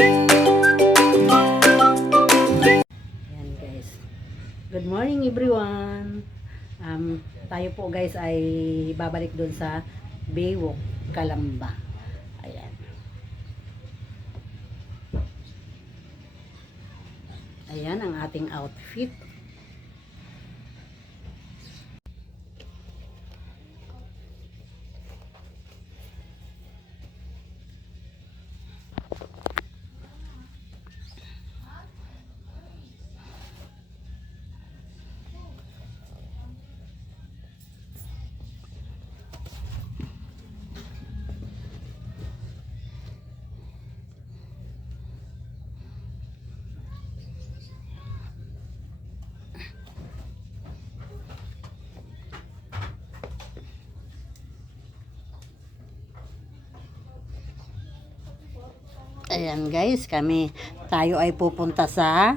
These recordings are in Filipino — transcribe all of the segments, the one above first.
Ayan guys. Good morning everyone. Tayo po guys ay babalik doon sa Baywalk, Calamba. Ayan. Ayan ang ating outfit. Ayan guys, tayo ay pupunta sa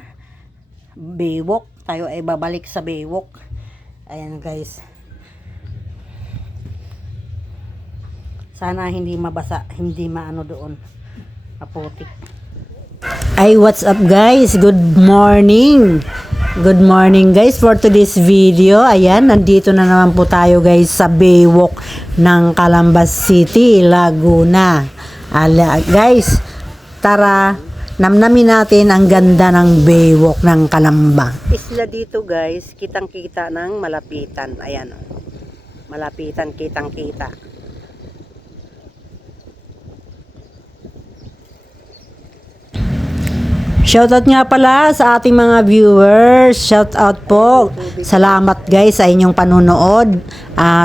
Baywalk. Tayo ay babalik sa Baywalk. Ayan guys. Sana hindi mabasa, hindi maano doon. Maputik. Ay, what's up guys? Good morning. Good morning guys for today's video. Ayan, nandito na naman po tayo guys sa Baywalk ng Calamba City, Laguna. Guys, tara, namnamin natin ang ganda ng Baywalk ng Calamba. Isla dito guys, kitang-kita ng malapitan. Ayan, malapitan, kitang-kita. Shoutout nga pala sa ating mga viewers. Shoutout po. Salamat guys sa inyong panunood.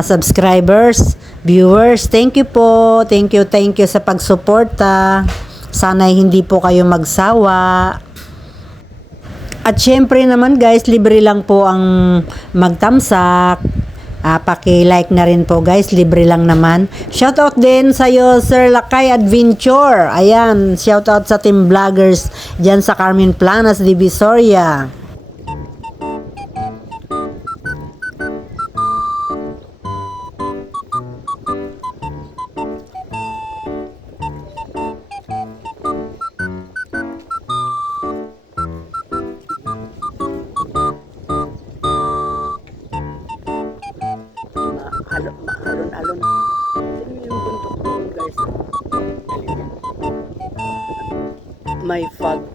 Subscribers, viewers, thank you po. Thank you sa pagsuporta. Sana hindi po kayo magsawa. At syempre naman guys, libre lang po ang magtamsak. Paki-like na rin po guys, libre lang naman. Shoutout din sa iyo Sir Lakay Adventure. Ayan, shoutout sa team vloggers diyan sa Carmen Planas, Divisoria. Alon-alon. Yung buntok doon guys. May fog.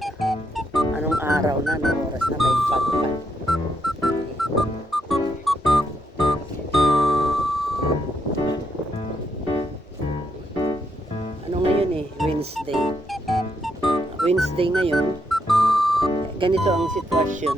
Anong araw na, anong oras na may fog pa. Ano ngayon Wednesday. Wednesday ngayon. Ganito ang sitwasyon.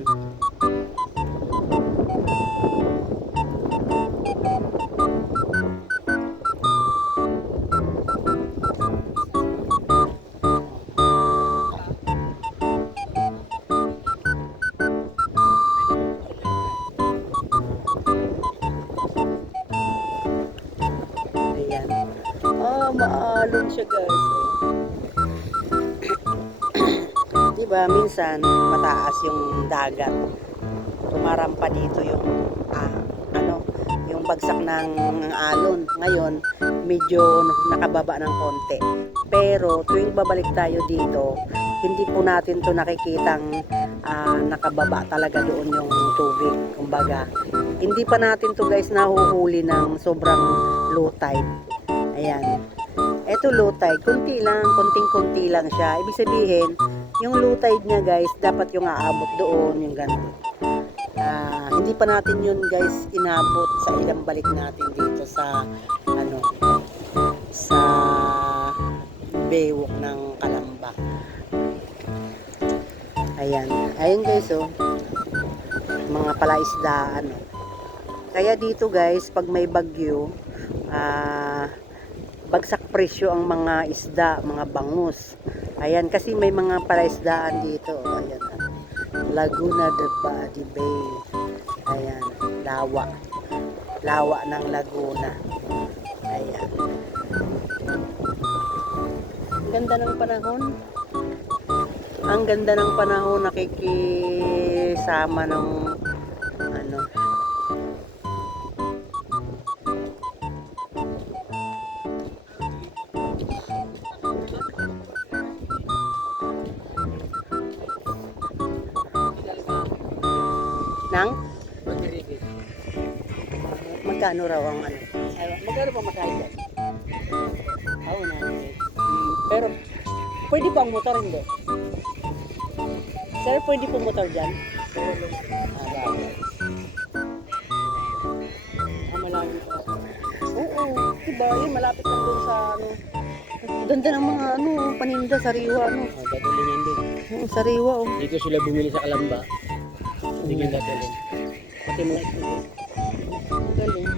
Maalon siya guys. Diba minsan mataas yung dagat, tumarampa dito yung yung bagsak ng alon. Ngayon medyo nakababa ng konti, pero tuwing babalik tayo dito hindi po natin to nakikitang nakababa talaga doon yung tubig. Kumbaga hindi pa natin to guys nahuhuli ng sobrang low tide. Ayan. Ito low tide, konting-konti lang siya. Ibig sabihin, yung low tide niya guys, dapat yung aabot doon, yung ganun. Hindi pa natin yun guys inabot sa ilang balik natin dito sa sa Baywalk ng Calamba. Ayan. Ayan guys mga palaisdaan. Kaya dito guys, pag may bagyo, bagsak presyo ang mga isda, mga bangus. Ayan, kasi may mga palaisdaan dito. Ayan, Laguna de Badi Bay. Ayan, lawa ng Laguna. Ayan. Ang ganda ng panahon. Ang ganda ng panahon, nakikisama ng magkano raw ang ano? Magkano pa masahe dyan? Oo na. Pero, pwede ba ang motor? Hindi. Sir, pwede po motor dyan? Bakit? Malalim pa. Oo, diba? Yun, malapit lang doon sa ano. Ganda ng mga ano, paninda, sariwa, ano. Dadalhin yan din. Sariwa, oh. Dito sila bumili sa Kalamba. Hindi yan dadalhin. Pati mga ito. Ang galing.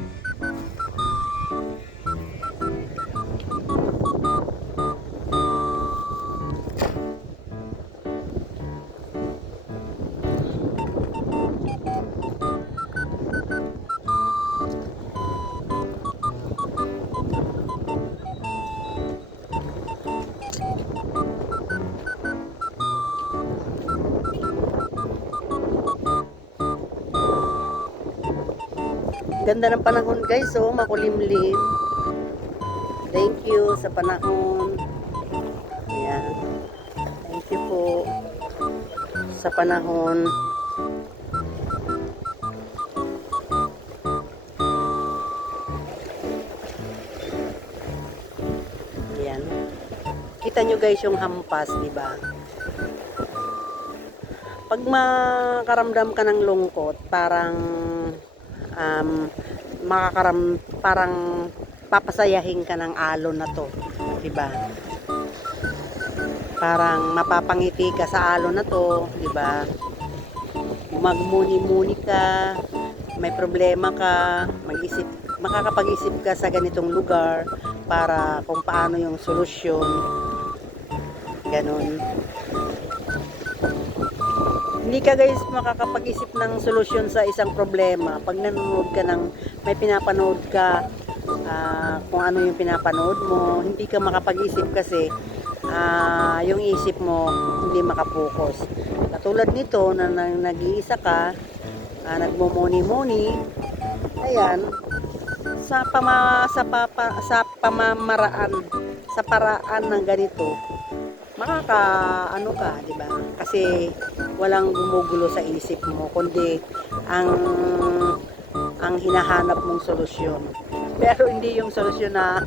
Ganda ng panahon guys, oh, makulimlim. Thank you sa panahon. Ayan. Thank you po sa panahon. Ayan. Kita nyo guys yung hampas, di ba? Pag makaramdam ka ng lungkot, parang parang papasayahin ka ng alon na to, di ba? Parang mapapangiti ka sa alon na to, di ba? Magmuni-muni ka, may problema ka, makakapag-isip ka sa ganitong lugar para kung paano yung solusyon. Ganon. Hindi ka guys makakapag-isip ng solusyon sa isang problema pag nanonood ka ng may pinapanood ka, kung ano yung pinapanood mo, hindi ka makapag-isip kasi yung isip mo hindi makapokus. Katulad nito na nag-iisa ka, nagmumuni-muni, ayan, sa pamamaraan, sa paraan ng ganito, ano ka, di ba? Kasi walang gumugulo sa isip mo, kundi ang hinahanap mong solusyon. Pero hindi yung solusyon na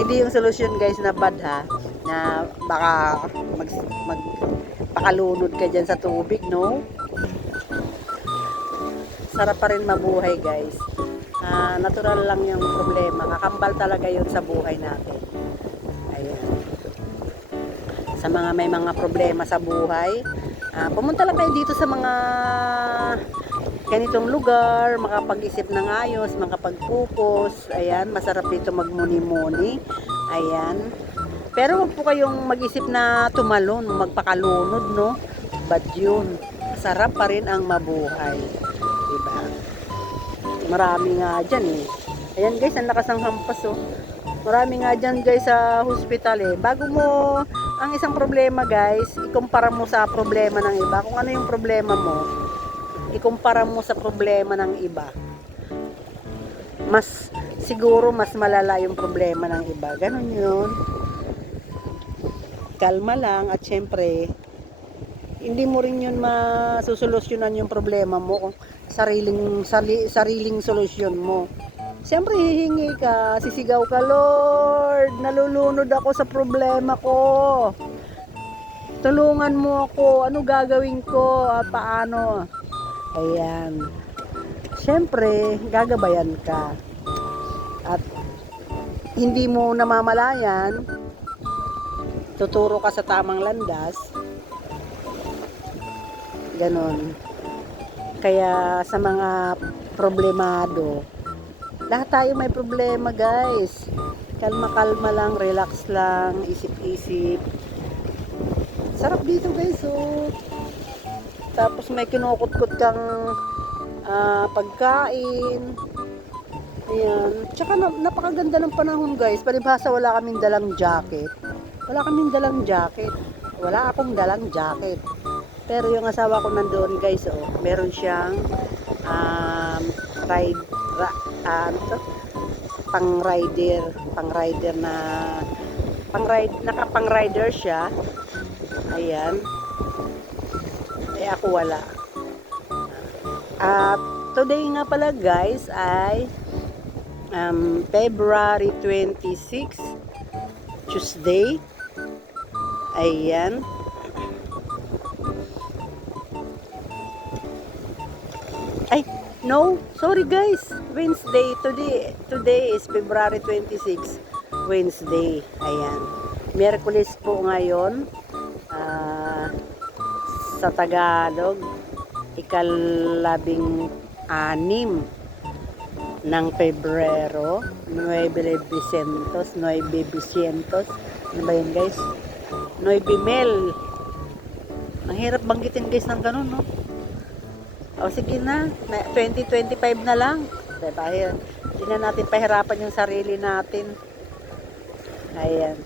hindi yung solusyon guys na bad ha, na baka magpakalunod ka dyan sa tubig, no? Sarap pa rin mabuhay guys. Natural lang yung problema, kakambal talaga yun sa buhay natin. Ayan. Sa mga may mga problema sa buhay, pumunta lang kayo dito sa mga ganitong lugar, makapag-isip ng ayos, makapag-focus. Ayan, masarap dito magmuni-muni. Ayan. Pero wag po kayong mag-isip na tumalon, magpakalunod, no? Bad yun. Sarap pa rin ang mabuhay. Diba? Marami nga dyan eh. Ayan guys, ang lakas ng hampas oh. Marami nga dyan guys sa hospital eh. Bago mo ang isang problema guys, ikumpara mo sa problema ng iba. Kung ano yung problema mo, ikumpara mo sa problema ng iba. Siguro mas malala yung problema ng iba. Ganon yun. Kalma lang at syempre, hindi mo rin yun masusolusyonan yung problema mo kung sariling solusyon mo. Siyempre hihingi ka, sisigaw ka, Lord, nalulunod ako sa problema ko. Tulungan mo ako, ano gagawin ko, paano? Ayan. Siyempre, gagabayan ka. At hindi mo namamalayan, tuturo ka sa tamang landas. Ganon. Kaya sa mga problemado, lahat tayo may problema guys. Kalma-kalma lang, relax lang, isip-isip. Sarap dito guys oh. Tapos may kinukut-kut kang pagkain. Ayan. Tsaka napakaganda ng panahon guys. Palibhasa wala kaming dalang jacket. Wala akong dalang jacket. Pero yung asawa ko nandoon guys oh. Meron siyang nakapang-rider siya. Ayan. Eh ako wala. At Today nga pala guys ay February 26, Tuesday. Ayan. Ay, no, sorry guys. Wednesday. Today is February 26, Wednesday. Ayan. Miyerkules po ngayon. Sa Tagalog, ika-16 ng Pebrero, 900. Ano ba yun guys? 9 Ang hirap banggitin guys ng ganun, no? O sige na, 2025 na lang. Hindi na natin pahirapan yung sarili natin. Ayan.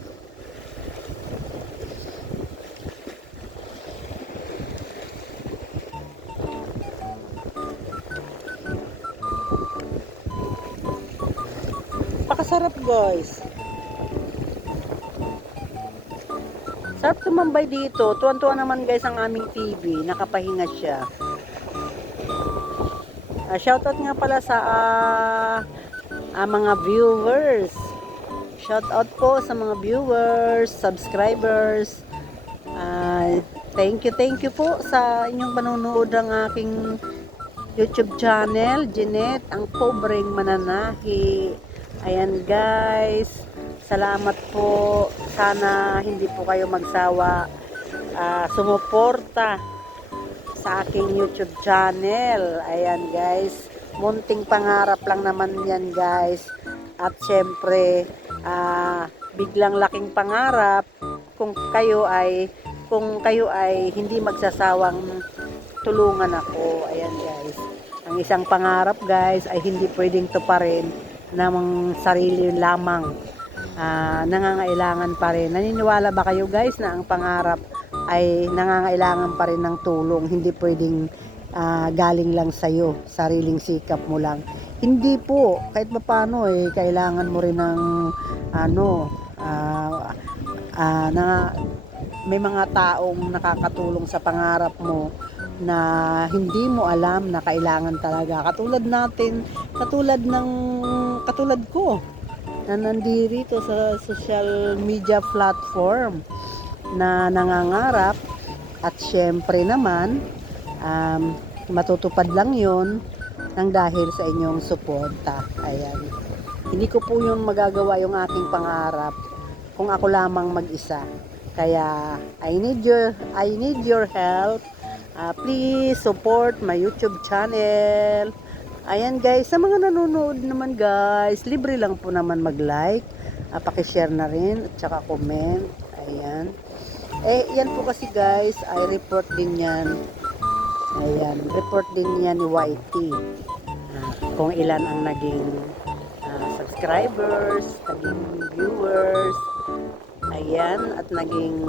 Pakasarap guys. Sarap tumambay dito. Tuwan-tuwa naman guys ang aming TV. Nakapahinga siya. Shoutout nga pala sa mga viewers. Shoutout po sa mga viewers, subscribers. Thank you po sa inyong panonood ng aking YouTube channel, Jeanette, ang pobreng mananahi. Ayan guys, salamat po. Sana hindi po kayo magsawa sumuporta sa aking YouTube channel. Ayan guys, munting pangarap lang naman yan guys. At syempre, biglang laking pangarap kung kayo ay hindi magsasawang tulungan ako. Ayan guys, ang isang pangarap guys ay hindi pwedeng tuparin ng sarili lamang. Nangangailangan pa rin. Naniniwala ba kayo guys na ang pangarap ay nangangailangan pa rin ng tulong? Hindi pwedeng galing lang sa'yo, sariling sikap mo lang. Hindi po, kahit pa paano kailangan mo rin ng may mga taong nakakatulong sa pangarap mo na hindi mo alam na kailangan talaga. Katulad ko na nandito sa social media platform na nangangarap, at syempre naman matutupad lang yun nang dahil sa inyong suporta. Ayan, hindi ko po yun magagawa yung aking pangarap kung ako lamang mag-isa. Kaya I need your help. Please support my YouTube channel. Ayan guys, sa mga nanonood naman guys, libre lang po naman mag-like, paki-share na rin at saka comment. Ayan. Yan po kasi guys, ay report din yan. Ayan, report din yan ni YT. Kung ilan ang naging subscribers, naging viewers. Ayan, at naging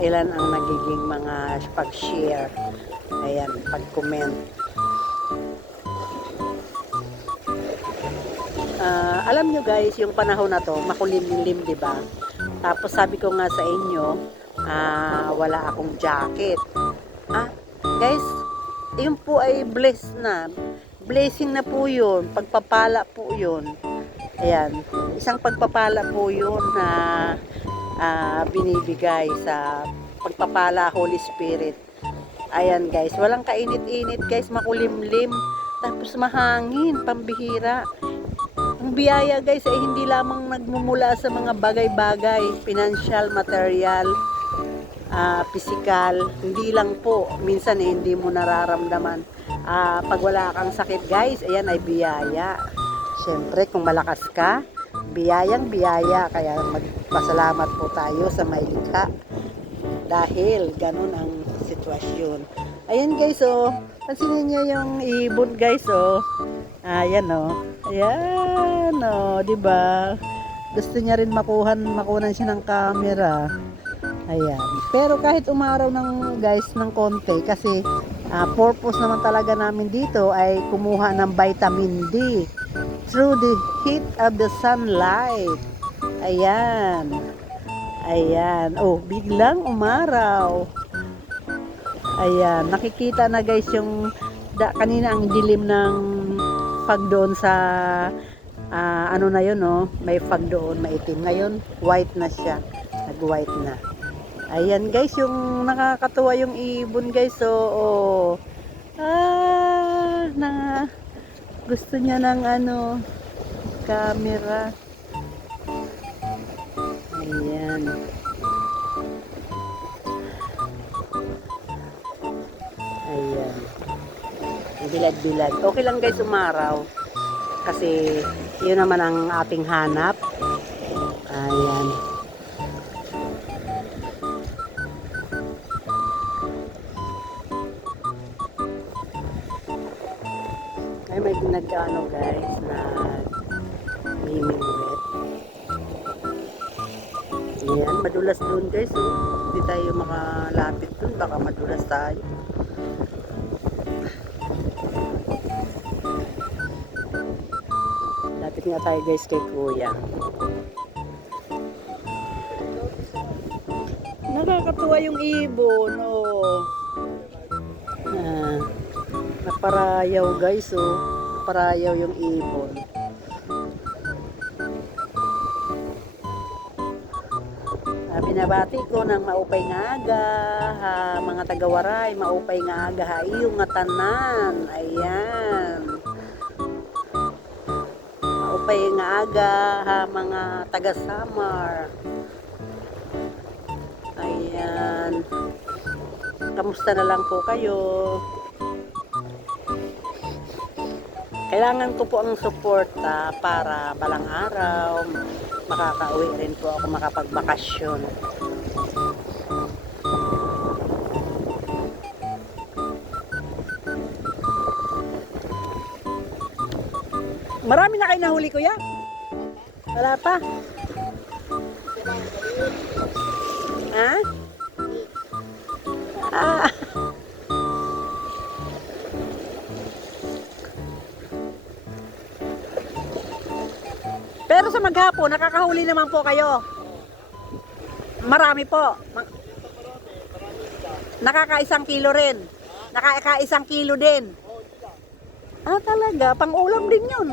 ilan ang nagiging mga pag-share. Ayan, pag-comment. Alam nyo guys, yung panahon na to, makulimlim, di ba? Tapos sabi ko nga sa inyo, wala akong jacket. Guys, yun po ay blessed na. Blessing na po yun. Pagpapala po yun. Ayan, isang pagpapala po yun na binibigay sa pagpapala Holy Spirit. Ayan guys, walang kainit-init guys, makulimlim, tapos mahangin, pambihira. Ang biyaya guys ay hindi lamang nagmumula sa mga bagay-bagay, financial, material, physical. Hindi lang po, minsan hindi mo nararamdaman. Pag wala kang sakit guys, ayan ay biyaya. Siyempre kung malakas ka, biyayang biyaya. Kaya magpasalamat po tayo sa may likha dahil ganun ang sitwasyon. Ayan guys, pansinin niyo yung ibon guys, ayan ayan diba, gusto niya rin makunan siya ng camera. Ayan, pero kahit umaraw ng guys ng konti, kasi purpose naman talaga namin dito ay kumuha ng vitamin D through the heat of the sunlight. Ayan, biglang umaraw. Ayan, nakikita na guys yung isda. Kanina ang dilim ng fog doon sa ano na yun, no? May fog doon, maitim. Ngayon, white na siya. Nag-white na. Ayan guys, yung nakakatuwa yung ibon guys. So, oh. Na gusto niya ng ano, camera. Ayan. Ayan. Bilad-bilad. Okay lang guys umaraw. Kasi yun naman ang ating hanap. Ayan. Ay, may nag-ano guys na miming ulit. Ayan, madulas doon guys. Oh. Hindi tayo makalapit doon. Baka madulas tayo. Lapit nga tayo guys kay kuya. Nakakatuwa yung ibon. Oh. Naparayaw guys. Oh. Naparayaw yung ibon. Binabati ko ng maupay nga aga, mga tagawaray, maupay nga aga, iyong nga tanan. Ayan. Maupay nga aga, mga taga-Samar. Ayan. Kamusta na lang po kayo? Kailangan ko po ang suporta para balang araw makakauwi rin po ako makapagbakasyon. Marami na kayo nahuli kuya? Wala pa? Ha? Ah. Pero sa maghapon, nakakahuli naman po kayo. Marami po. Nakaka-1 kilo rin. Nakaka-1 kilo din. Ah, talaga? Pang-ulam din yun.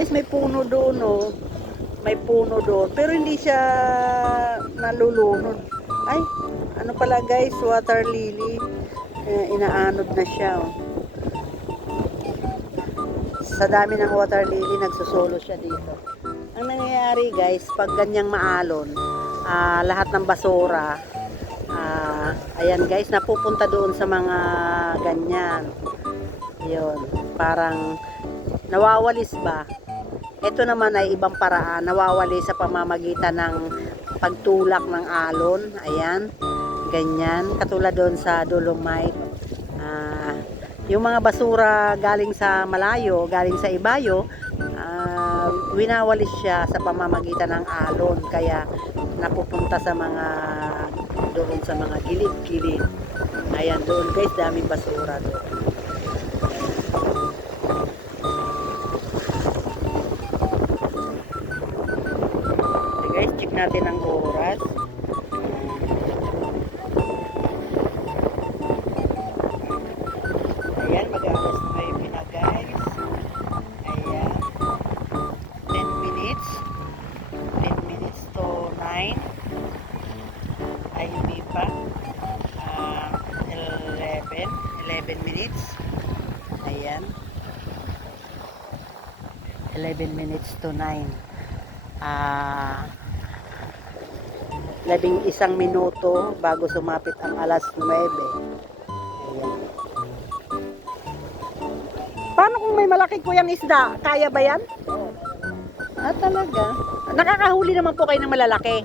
Guys, may puno doon, oh. May puno doon. Pero hindi siya nalulunod. Ay, ano pala guys, water lily. Inaanod na siya, oh. Sa dami ng water lily, nagsusolo siya dito. Ang nangyayari guys, pag ganyang maalon, lahat ng basura, ayan guys, napupunta doon sa mga ganyan. Yun, parang nawawalis ba? Ito naman ay ibang paraan, nawawali sa pamamagitan ng pagtulak ng alon. Ayan, ganyan. Katulad doon sa Dolomite. Yung mga basura galing sa malayo, galing sa ibayo, winawalis siya sa pamamagitan ng alon. Kaya napupunta sa mga, doon sa mga gilid-gilid. Ayan, doon guys, daming basura doon. Check natin ang oras. Ayan, mag-alas 9 na guys. Ayan. 10 minutes. 10 minutes to 9. Ay, hindi pa. 11 minutes. Ayan. 11 minutes to 9. 11 minuto bago sumapit ang alas 9. Ayan. Paano kung may malaki kuyang isda? Kaya ba yan? Ah, talaga? Nakakahuli naman po kayo ng malalaki.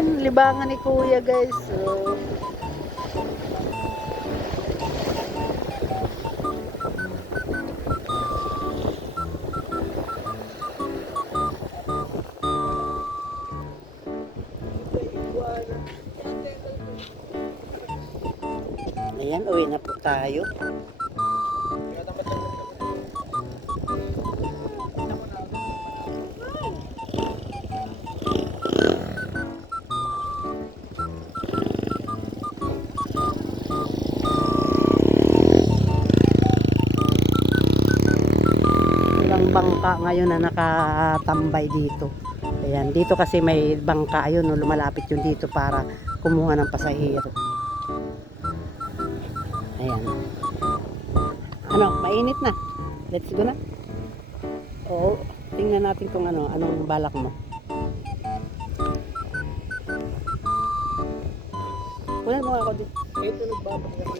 Ayan, libangan ni Kuya guys. So, ayan, uwi na po tayo. Ilang bangka ngayon na nakatambay dito. Ayan, dito kasi may bangka ayun, no, lumalapit yun dito para kumuha ng pasahero. Ayan. Ano, mainit na. Let's go na. Oo, tingnan natin kung anong balak mo. Kunin mo nga ako dito. Ito nagbabak kami.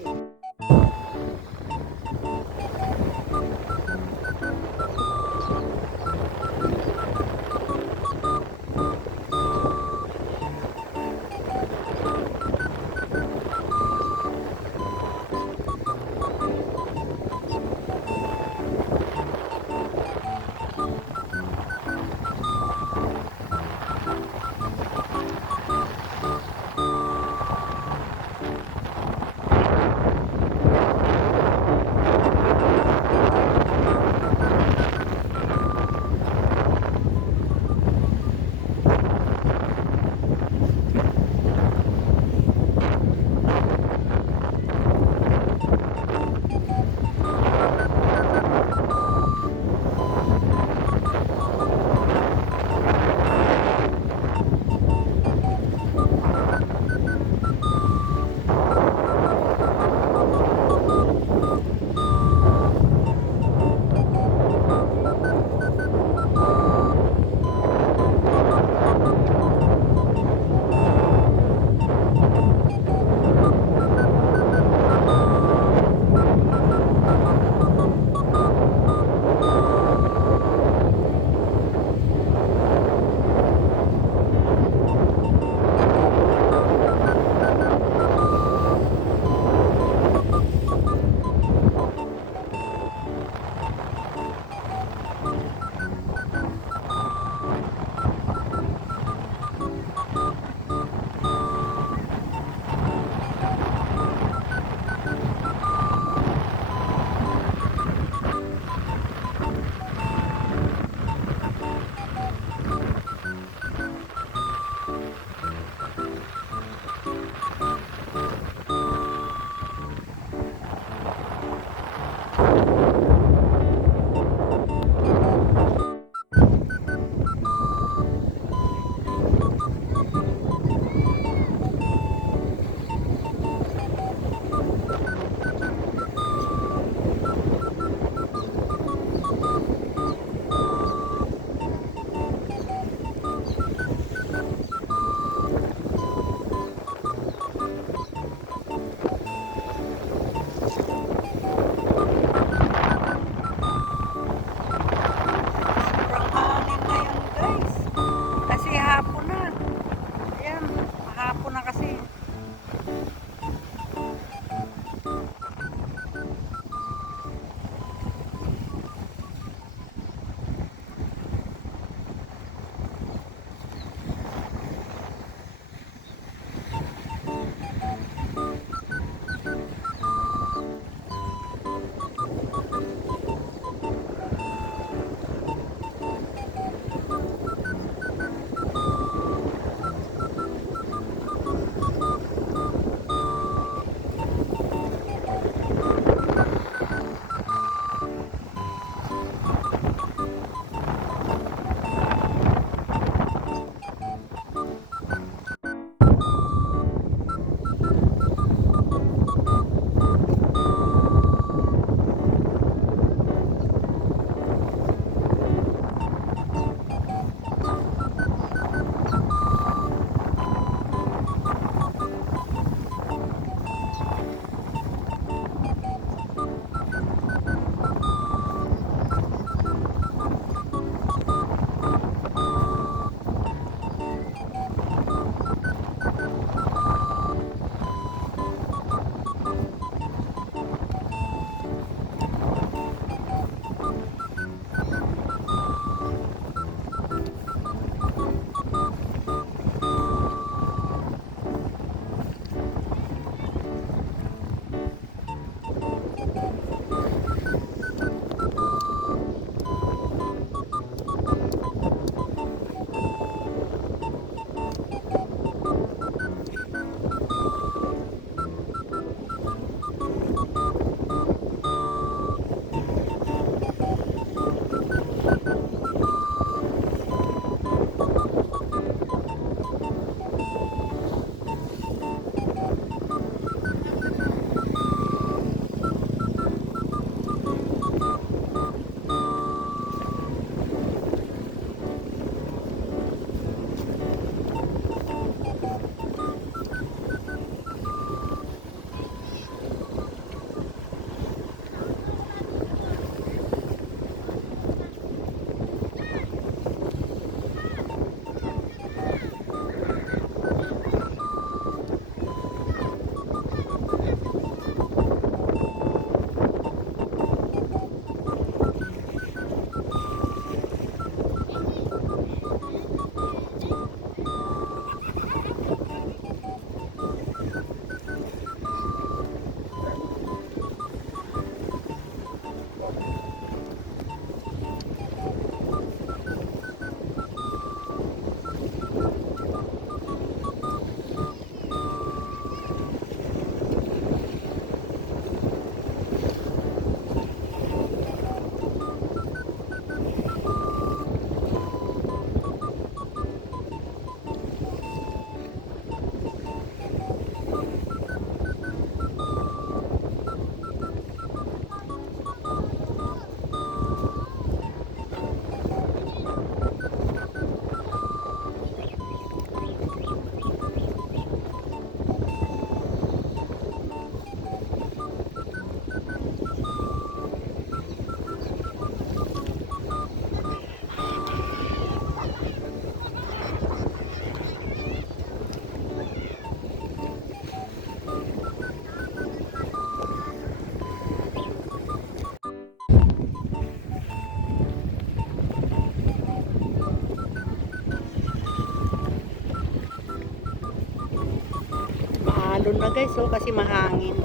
guys, oh, kasi mahangin.